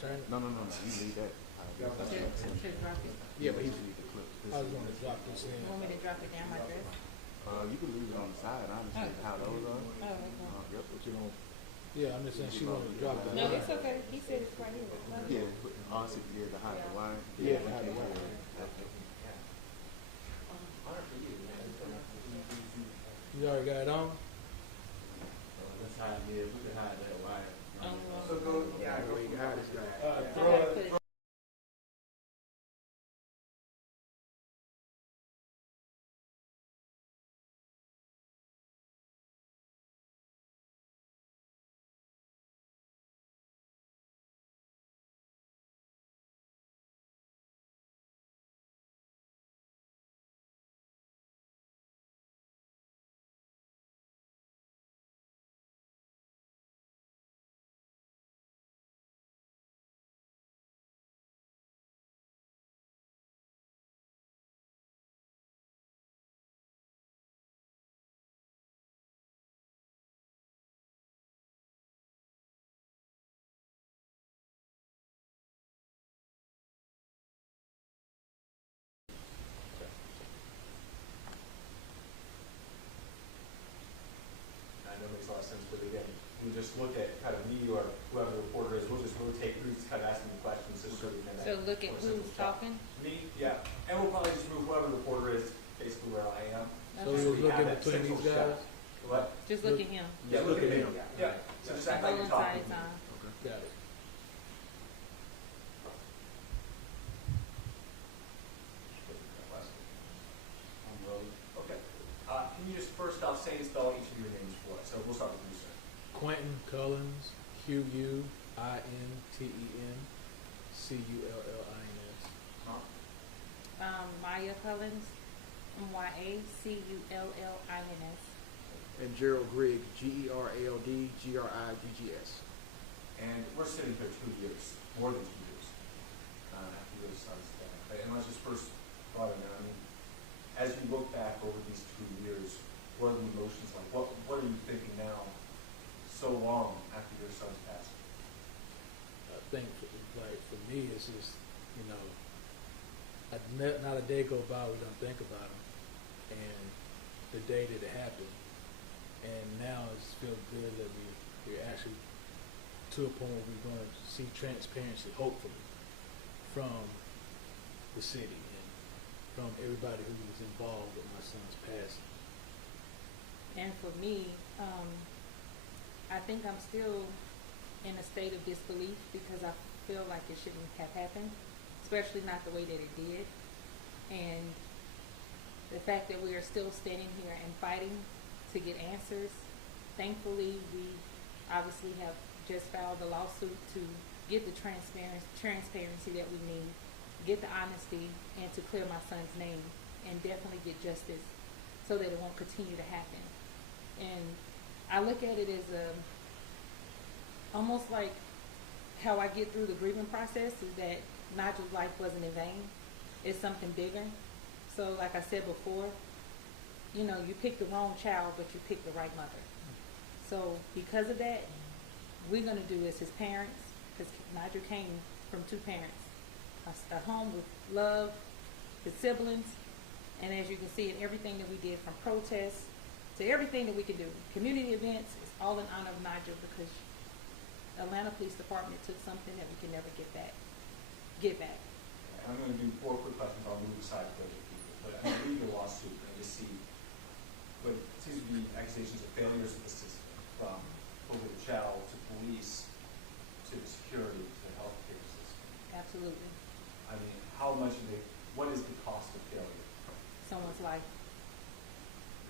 turn it? No. You need that. To drop it. Yeah, but he need the clip. I was going to drop this in. You want me to drop it down my dress? You can leave it on the side, honestly, how those are. Oh, okay. Yep. But you don't. Yeah, I'm just saying she wanted to drop it. No, it's okay. He said it's right here. Yeah, honestly, yeah, the hide the wire. Yeah, the hide the wire. You already got it on? Let's hide, yeah, we can hide that wire. So go, yeah, go, you can hide this guy. throw it. That makes a lot of sense, but again, we just look at kind of me or whoever the reporter is, we'll just rotate who's kind of asking the questions just so we can. So look at who's talking? Me, yeah, and we'll probably just move whoever the reporter is, basically where I am. So we was looking between these guys? What? Just look at him. Yeah, look at him, yeah, so just act like you're talking. Got it. Okay, can you just first off say and spell each of your names for us? So we'll start with you, sir. Quentin Cullins, Quintin, Maya Cullins, Yacullins. And Gerald Grigg, Gerald, And we're sitting here 2 years, more than 2 years, after your son's death. Okay? And let's just first thought of that. I mean, as you look back over these 2 years, what are the emotions like? What are you thinking now, so long after your son's passing? I think, like, for me, it's just, you know, not a day go by we don't think about him, and the day that it happened, and now it feels good that we're actually to a point where we're going to see transparency, hopefully, from the city and from everybody who was involved with my son's passing. And for me, I think I'm still in a state of disbelief because I feel like it shouldn't have happened, especially not the way that it did. And the fact that we are still standing here and fighting to get answers. Thankfully, we obviously have just filed a lawsuit to get the transparency that we need, get the honesty, and to clear my son's name, and definitely get justice so that it won't continue to happen. And I look at it as almost like how I get through the grieving process is that Nygil's life wasn't in vain. It's something bigger. So like I said before, you know, you pick the wrong child, but you pick the right mother. So because of that, we're going to do as his parents, because Nygil came from two parents, a home with love, his siblings, and as you can see in everything that we did from protests to everything that we can do, community events, it's all in honor of Nygil because Atlanta Police Department took something that we can never get back. I'm going to do 4 quick questions. I'll move aside for other people. But I'm going to read your lawsuit and just see what seems to be accusations of failures of the system, from over the child to police to the security to the healthcare system. Absolutely. I mean, how much of it, what is the cost of failure? Someone's life.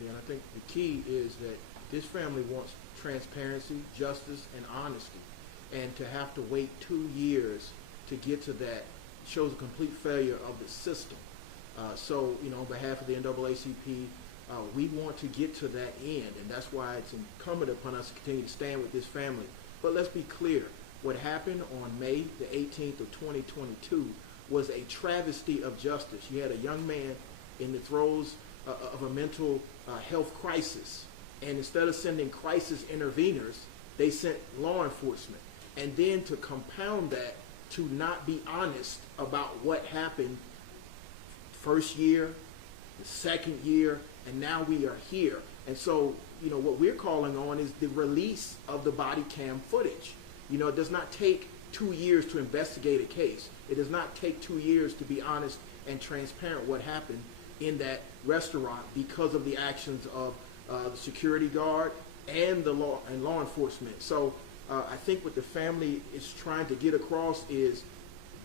Yeah, and I think the key is that this family wants transparency, justice, and honesty. And to have to wait 2 years to get to that shows a complete failure of the system. So, you know, on behalf of the NAACP, we want to get to that end, and that's why it's incumbent upon us to continue to stand with this family. But let's be clear, what happened on May the 18th of 2022 was a travesty of justice. You had a young man in the throes of a mental health crisis, and instead of sending crisis interveners, they sent law enforcement. And then to compound that, to not be honest about what happened first year, the second year, and now we are here. And so, you know, what we're calling on is the release of the body cam footage. You know, it does not take 2 years to investigate a case. It does not take 2 years to be honest and transparent what happened in that restaurant because of the actions of the security guard and the law enforcement. So I think what the family is trying to get across is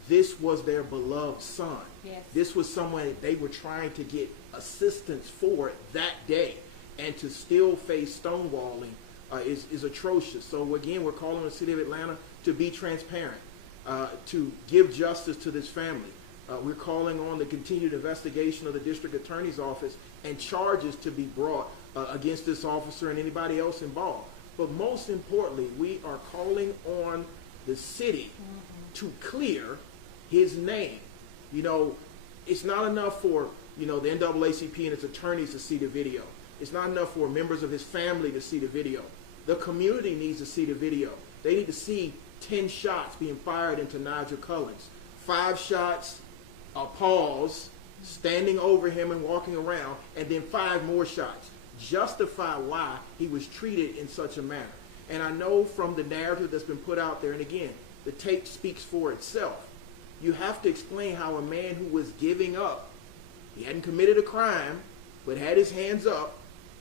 this was their beloved son. Yes. This was someone that they were trying to get assistance for that day, and to still face stonewalling is atrocious. So again, we're calling on the city of Atlanta to be transparent, to give justice to this family. We're calling on the continued investigation of the district attorney's office and charges to be brought against this officer and anybody else involved. But most importantly, we are calling on the city to clear his name. You know, it's not enough for, you know, the NAACP and its attorneys to see the video. It's not enough for members of his family to see the video. The community needs to see the video. They need to see 10 shots being fired into Nygil Cullins. 5 shots, a pause, standing over him and walking around, and then 5 more shots. Justify why he was treated in such a manner. And I know from the narrative that's been put out there, and again, the tape speaks for itself. You have to explain how a man who was giving up, he hadn't committed a crime, but had his hands up,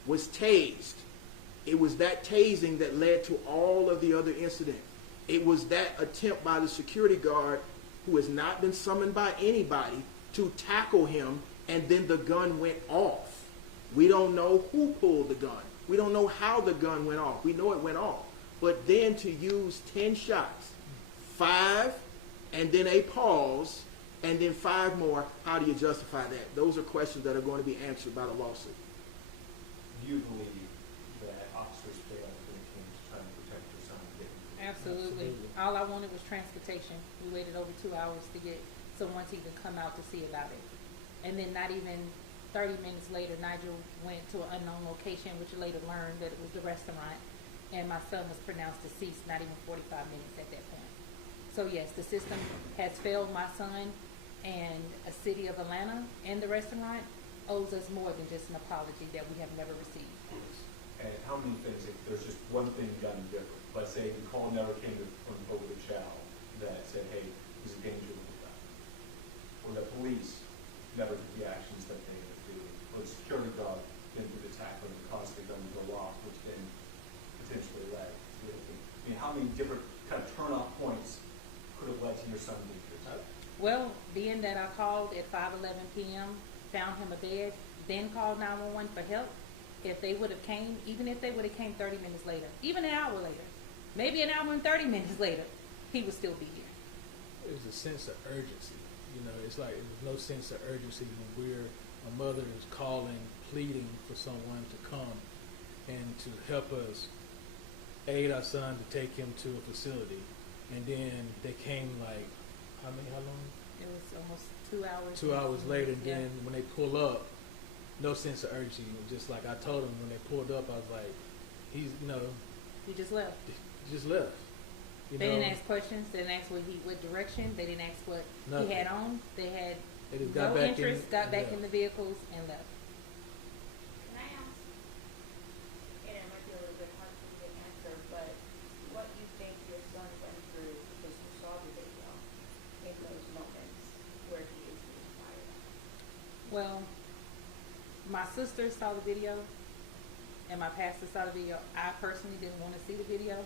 was tased. It was that tasing that led to all of the other incidents. It was that attempt by the security guard, who has not been summoned by anybody, to tackle him, and then the gun went off. We don't know who pulled the gun. We don't know how the gun went off. We know it went off. But then to use 10 shots, 5, and then a pause, and then 5 more, how do you justify that? Those are questions that are going to be answered by the lawsuit. Do you believe that officers failed when it came to trying to protect your son? Absolutely. All I wanted was transportation. We waited over 2 hours to get someone to even come out to see about it. And then not even 30 minutes later, Nygil went to an unknown location, which later learned that it was the restaurant, and my son was pronounced deceased not even 45 minutes at that point. So yes, the system has failed my son, and a city of Atlanta and the restaurant owes us more than just an apology that we have never received. And how many things, if there's just one thing done different, let's say the call never came from over the child that said, hey, he's a danger to the family, or the police never took the actions that they had to do, or the security guard didn't do the tackling and caused the gun to go off, which then potentially led to the thing. I mean, how many different kind of turn-off points could have led to your son being killed? Well, being that I called at 5:11 p.m., found him a bed, then called 911 for help, if they would have came, even if they would have came 30 minutes later, even an hour later, maybe an hour and 30 minutes later, he would still be here. There's a sense of urgency. You know, it's like there's no sense of urgency when a mother is calling, pleading for someone to come and to help us aid our son to take him to a facility. And then they came like, how long? It was almost 2 hours. 2 hours later, and Yeah. then when they pull up, no sense of urgency. Just like I told them when they pulled up, I was like, he's, you know, He just left. he just left. You They know, didn't ask questions. They didn't ask what direction. They didn't ask what Nothing. he had on. They had they just got no back interest. Got back yeah. in the vehicles and left. Can I ask, and it might be a little bit hard for you to answer, but what you think your son went through because you saw the video in those moments where he is being fired at? Well, my sister saw the video, and my pastor saw the video. I personally didn't want to see the video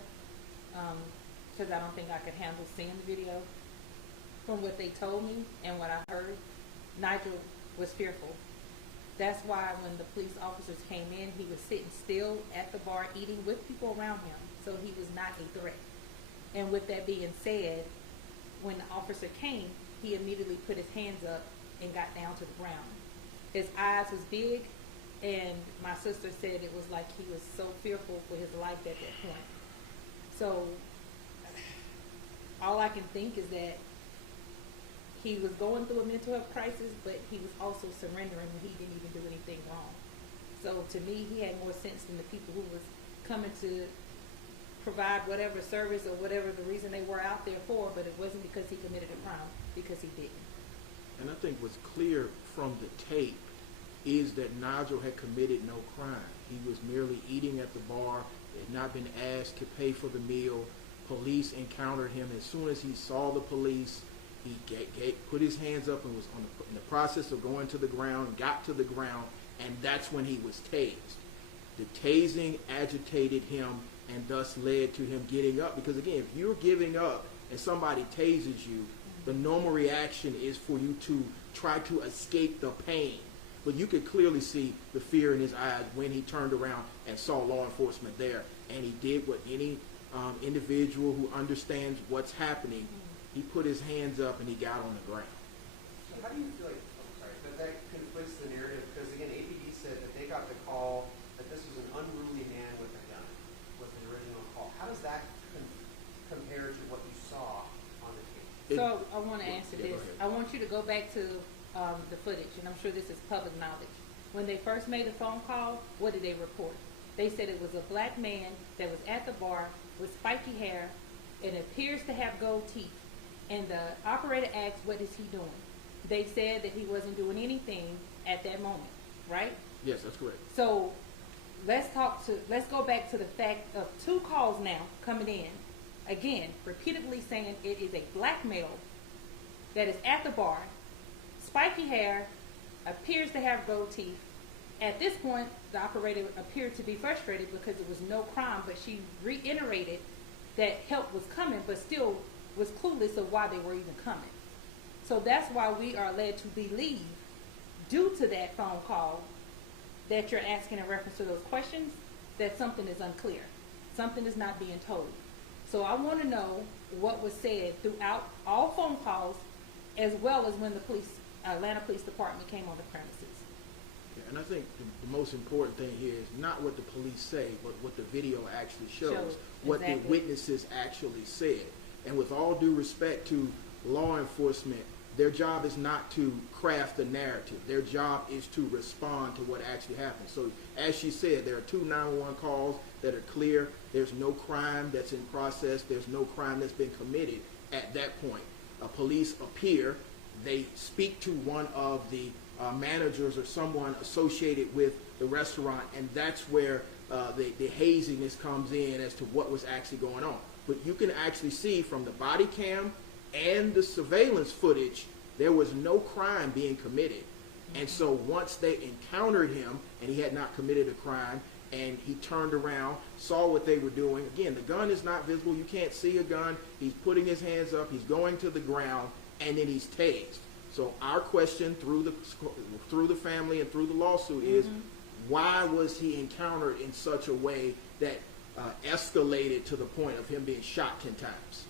because I don't think I could handle seeing the video. From what they told me and what I heard, Nygil was fearful. That's why when the police officers came in, he was sitting still at the bar eating with people around him, so he was not a threat. And with that being said, when the officer came, he immediately put his hands up and got down to the ground. His eyes was big, and my sister said it was like he was so fearful for his life at that point. So all I can think is that he was going through a mental health crisis, but he was also surrendering when he didn't even do anything wrong. So to me, he had more sense than the people who was coming to provide whatever service or whatever the reason they were out there for, but it wasn't because he committed a crime, because he didn't. And I think what's clear from the tape is that Nygil had committed no crime. He was merely eating at the bar, had not been asked to pay for the meal. Police encountered him. As soon as he saw the police, he put his hands up and was in the process of going to the ground, got to the ground, and that's when he was tased. The tasing agitated him and thus led to him getting up. Because again, if you're giving up and somebody tases you, the normal reaction is for you to try to escape the pain. But you could clearly see the fear in his eyes when he turned around and saw law enforcement there. And he did what any individual who understands what's happening, he put his hands up and he got on the ground. So how do you feel like, that conflicts the narrative? Because again, APD said that they got the call that this was an unruly man with a gun, was the original call. How does that compare to what you saw on the tape? So I want to answer Yeah, this. go ahead. I want you to go back to the footage, and I'm sure this is public knowledge. When they first made the phone call, what did they report? They said it was a black man that was at the bar with spiky hair and appears to have gold teeth. And the operator asked, what is he doing? They said that he wasn't doing anything at that moment, right? Yes, that's correct. So let's go back to the fact of 2 calls now coming in, again, repeatedly saying it is a black male that is at the bar, spiky hair, appears to have gold teeth. At this point, the operator appeared to be frustrated because there was no crime, but she reiterated that help was coming, but still was clueless of why they were even coming. So that's why we are led to believe, due to that phone call that you're asking in reference to those questions, that something is unclear. Something is not being told. So I want to know what was said throughout all phone calls, as well as when the Atlanta Police Department came on the premises. And I think the most important thing here is not what the police say, but what the video actually shows, what the exactly. witnesses actually said. And with all due respect to law enforcement, their job is not to craft the narrative. Their job is to respond to what actually happened. So as she said, there are 2 911 calls that are clear. There's no crime that's in process. There's no crime that's been committed at that point. Police appear. They speak to one of the managers or someone associated with the restaurant, and that's where the haziness comes in as to what was actually going on. But you can actually see from the body cam and the surveillance footage, there was no crime being committed. And so once they encountered him and he had not committed a crime, and he turned around, saw what they were doing. Again, the gun is not visible. You can't see a gun. He's putting his hands up. He's going to the ground, and then he's tased. So our question through the family and through the lawsuit is, why was he encountered in such a way that escalated to the point of him being shot 10 times?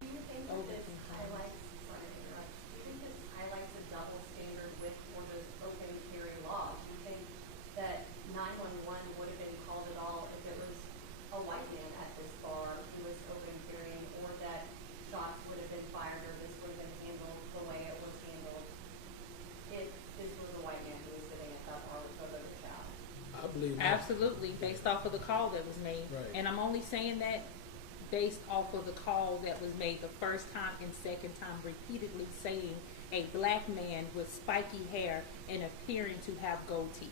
Do you think that this highlights, sorry to interrupt, do you think this highlights a double standard with for this open carry law? Do you think that 911 would have been called at all if it was a white man at this bar who was open carrying, or that shots would have been fired or this would have been handled the way it was handled if this was a white man who was sitting at that bar with a child? I believe not. Absolutely, based off of the call that was made. Right. And I'm only saying that based off of the call that was made the first time and second time, repeatedly saying a black man with spiky hair and appearing to have gold teeth.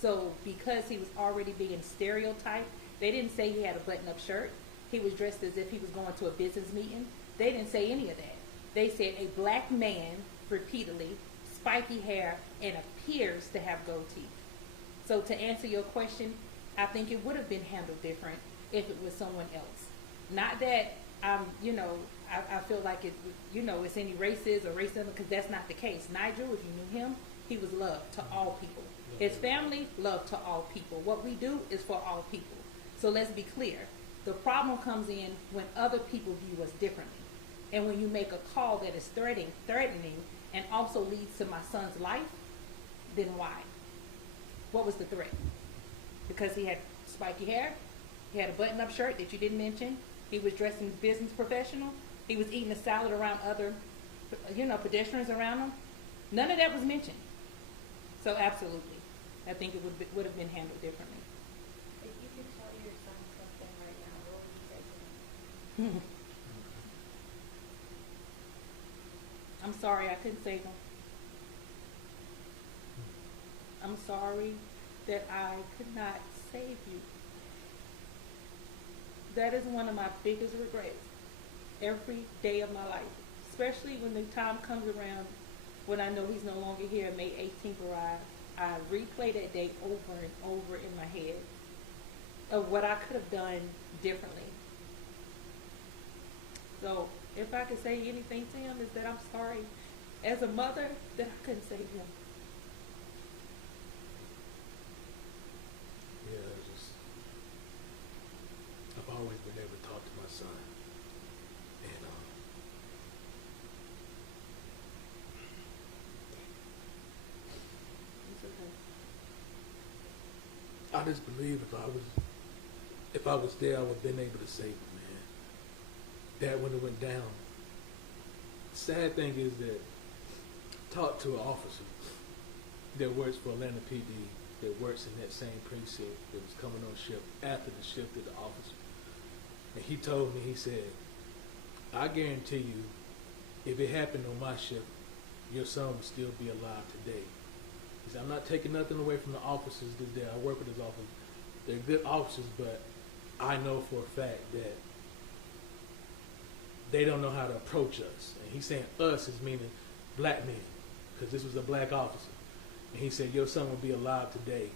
So because he was already being stereotyped, they didn't say he had a button-up shirt. He was dressed as if he was going to a business meeting. They didn't say any of that. They said a black man, repeatedly, spiky hair, and appears to have gold teeth. So to answer your question, I think it would have been handled different if it was someone else. Not that, I feel like it's any racist or racism, because that's not the case. Nygil, if you knew him, he was loved to all people. His family, loved to all people. What we do is for all people. So let's be clear. The problem comes in when other people view us differently. And when you make a call that is threatening, and also leads to my son's life, then why? What was the threat? Because he had spiky hair, he had a button-up shirt that you didn't mention, he was dressed in business professional, he was eating a salad around other, pedestrians around him. None of that was mentioned. So absolutely, I think it would have been handled differently. If you could tell your son something right now, what would you say I'm sorry I couldn't save him. I'm sorry that I could not save you. That is one of my biggest regrets every day of my life, especially when the time comes around when I know he's no longer here, May 18th arrives. I replay that day over and over in my head of what I could have done differently. So if I could say anything to him is that I'm sorry as a mother that I couldn't save him. Yeah, it's just, I've always been able to talk to my son. And It's okay. I just believe if I was there, I would have been able to save him, man. That when it went down. The sad thing is that I talked to an officer that works for Atlanta PD, that works in that same precinct, that was coming on shift after the shift of the officer. And he told me, he said, I guarantee you, if it happened on my shift, your son would still be alive today. He said, I'm not taking nothing away from the officers that I work with those officers. They're good officers, but I know for a fact that they don't know how to approach us. And he's saying us is meaning black men, because this was a black officer. And he said, your son would be alive today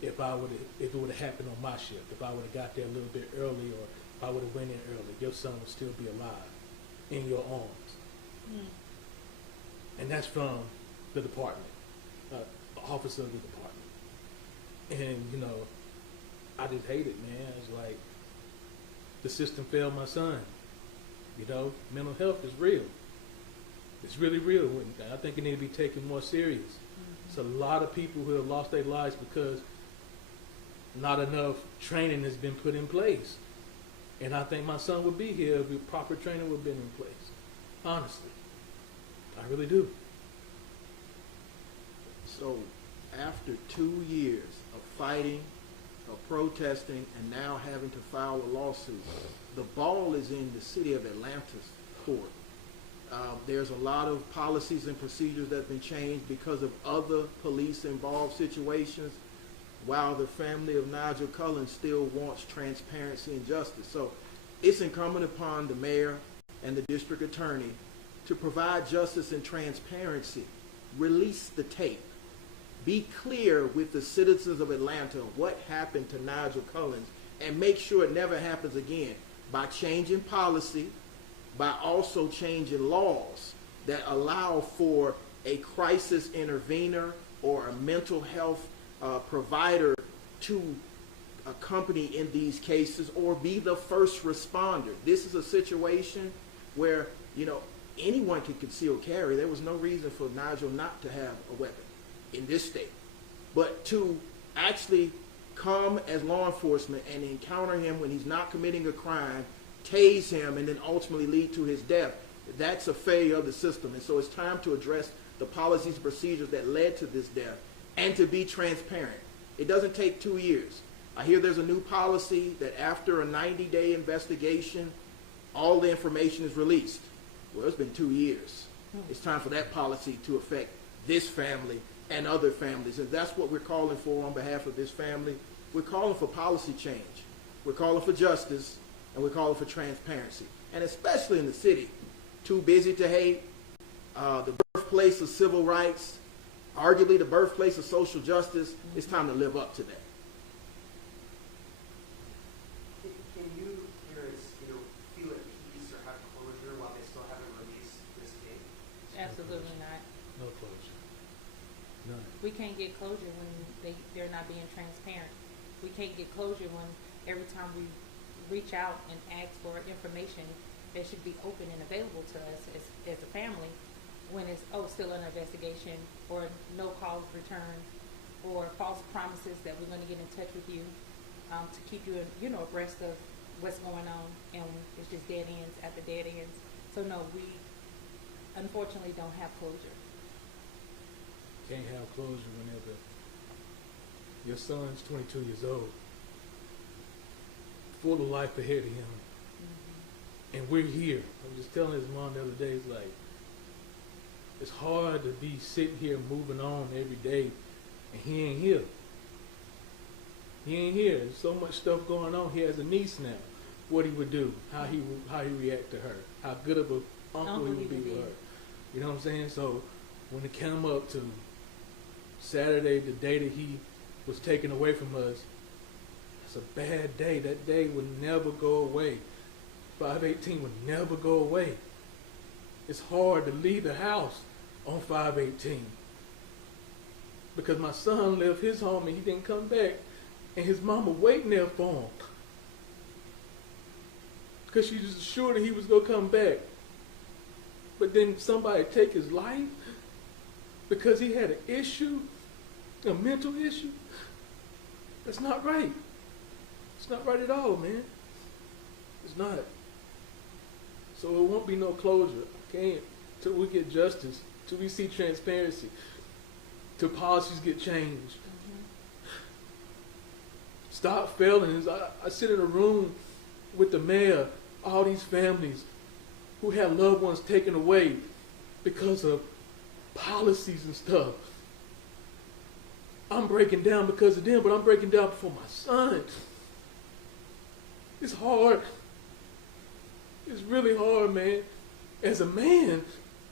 if it would have happened on my shift. If I would have got there a little bit early, or if I would have went in early, your son would still be alive in your arms. Mm. And that's from the department, officer of the department. And, you know, I just hate it, man. It's like the system failed my son. You know, mental health is real. It's really real. And I think it needs to be taken more serious. Mm-hmm. It's a lot of people who have lost their lives because not enough training has been put in place. And I think my son would be here if proper training would have been in place. Honestly. I really do. So after 2 years of fighting, of protesting, and now having to file a lawsuit, the ball is in the city of Atlanta's court. There's a lot of policies and procedures that have been changed because of other police-involved situations, while the family of Nygil Cullins still wants transparency and justice. So it's incumbent upon the mayor and the district attorney to provide justice and transparency. Release the tape. Be clear with the citizens of Atlanta what happened to Nygil Cullins, and make sure it never happens again by changing policy, by also changing laws that allow for a crisis intervener or a mental health provider to accompany in these cases, or be the first responder. This is a situation where, you know, anyone can conceal carry. There was no reason for Nygil not to have a weapon in this state. But to actually come as law enforcement and encounter him when he's not committing a crime, tase him, and then ultimately lead to his death, that's a failure of the system. And so it's time to address the policies and procedures that led to this death, and to be transparent. It doesn't take 2 years. I hear there's a new policy that after a 90-day investigation, all the information is released. Well, it's been 2 years. It's time for that policy to affect this family and other families. And that's what we're calling for on behalf of this family. We're calling for policy change. We're calling for justice, and we're calling for transparency. And especially in the city, too busy to hate, the birthplace of civil rights, arguably the birthplace of social justice. It's time to live up to that. Can you parents, feel at peace or have closure while they still haven't released this game? Absolutely not. No closure. None. We can't get closure when they're not being transparent. We can't get closure when every time we reach out and ask for information that should be open and available to us as a family, when it's still an investigation, or no calls returned, or false promises that we're going to get in touch with you to keep you abreast of what's going on, and it's just dead ends after dead ends. So no, we unfortunately don't have closure. Can't have closure whenever your son's 22 years old, full of life ahead of him, and we're here. I was just telling his mom the other day, it's like, it's hard to be sitting here moving on every day, and he ain't here. He ain't here. There's so much stuff going on. He has a niece now. What he would do, how he react to her, how good of a uncle he would be to her. You know what I'm saying? So when it came up to Saturday, the day that he was taken away from us, it's a bad day. That day would never go away. 518 would never go away. It's hard to leave the house on 518 because my son left his home and he didn't come back, and his mama waiting there for him because she was sure that he was going to come back. But then somebody take his life because he had an issue, a mental issue. That's not right. It's not right at all, man. It's not. So it won't be no closure. Can't till we get justice, till we see transparency, till policies get changed. Stop failing. I sit in a room with the mayor, all these families who have loved ones taken away because of policies and stuff. I'm breaking down because of them, but I'm breaking down for my son. It's hard. It's really hard, man. As a man,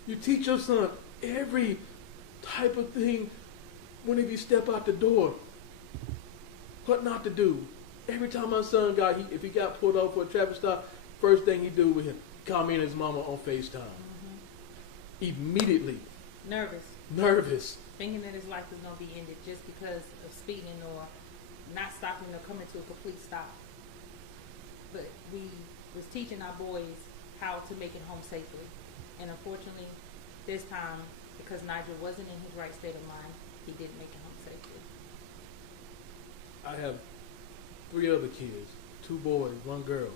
you teach your son every type of thing whenever you step out the door. What not to do. Every time my son if he got pulled over for a traffic stop, first thing he do with him, call me and his mama on FaceTime. Immediately. Nervous. Thinking that his life is going to be ended just because of speeding or not stopping or coming to a complete stop. But we was teaching our boys how to make it home safely. And unfortunately, this time, because Nygil wasn't in his right state of mind, he didn't make it home safely. I have 3 other kids, 2 boys, 1 girl.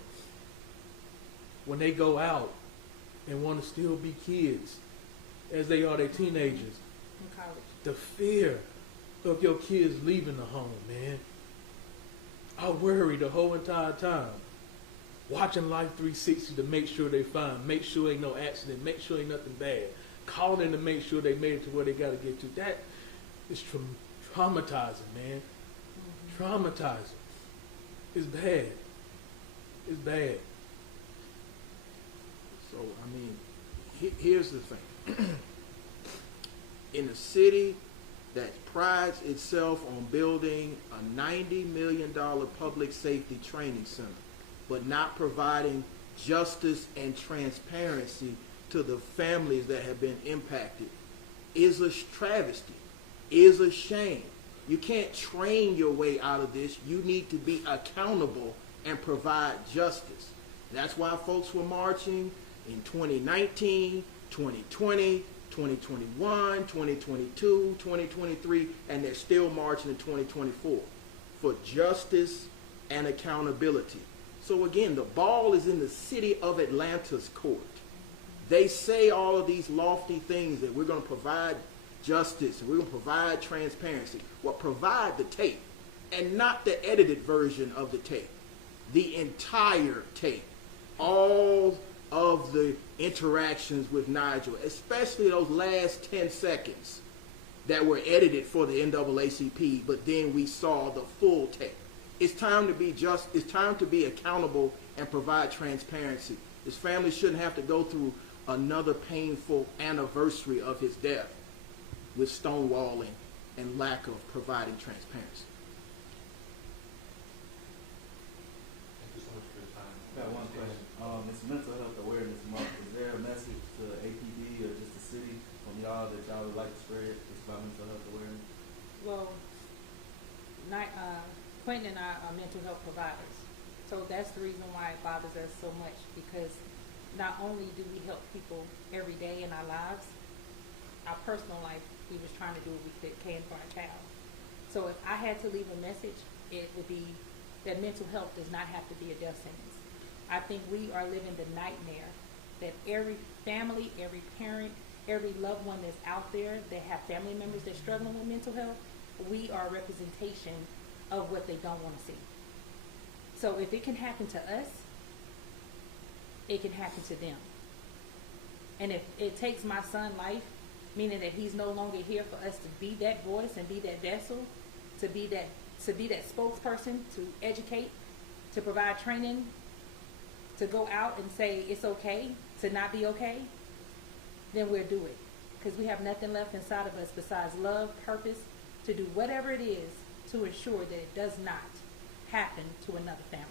When they go out and want to still be kids, as they are, they're teenagers, In college. the fear of your kids leaving the home, man. I worry the whole entire time. Watching Life 360 to make sure they fine, make sure ain't no accident, make sure ain't nothing bad. Calling to make sure they made it to where they got to get to. That is traumatizing, man. Traumatizing. It's bad. It's bad. So, I mean, here's the thing. In a city that prides itself on building a $90 million public safety training center, but not providing justice and transparency to the families that have been impacted, is a travesty, is a shame. You can't train your way out of this. You need to be accountable and provide justice. That's why folks were marching in 2019, 2020, 2021, 2022, 2023, and they're still marching in 2024 for justice and accountability. So again, the ball is in the city of Atlanta's court. They say all of these lofty things that we're going to provide justice and we're going to provide transparency. Well, provide the tape and not the edited version of the tape. The entire tape. All of the interactions with Nygil, especially those last 10 seconds that were edited for the NAACP, but then we saw the full tape. It's time to be just. It's time to be accountable and provide transparency. His family shouldn't have to go through another painful anniversary of his death with stonewalling and lack of providing transparency. Thank you so much for your time. I got one question. It's Mental Health Awareness Month. Is there a message to APD or just the city from y'all that y'all would like to spread just about mental health awareness? Well, Quentin and I are mental health providers. So that's the reason why it bothers us so much, because not only do we help people every day in our lives, our personal life, we was trying to do what we can for our child. So if I had to leave a message, it would be that mental health does not have to be a death sentence. I think we are living the nightmare that every family, every parent, every loved one that's out there that have family members that are struggling with mental health, we are a representation of what they don't want to see. So if it can happen to us, it can happen to them. And if it takes my son's life, meaning that he's no longer here for us to be that voice and be that vessel, to be that spokesperson, to educate, to provide training, to go out and say it's okay to not be okay, then we'll do it. Because we have nothing left inside of us besides love, purpose, to do whatever it is to ensure that it does not happen to another family.